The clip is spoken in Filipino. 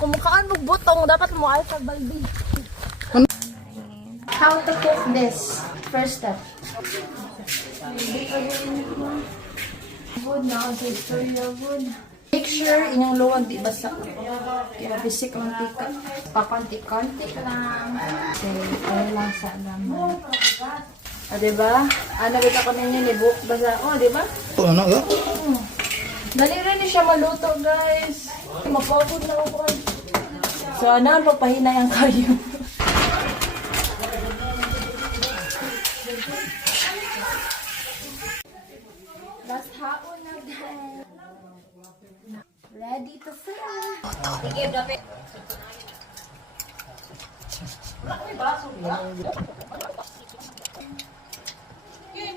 Kumukaan mo butong, dapat mo ay pagbalbi. How to cook this? First step. Wood na, okay, story of wood. Make sure inyong luwag di basa. Kaya bisik ang tika. Pakanti-kanti lang. Okay, ano lang sa laman. Ah, diba? Ano bita ko ninyo ni Book basa? Oh, diba? Oo, ano ga? Dali rin siya maluto, guys. Mapagod na ako. So, ano, papahinay ang kayo. Last hapon na, guys. Ready to fry. Tigil dapat.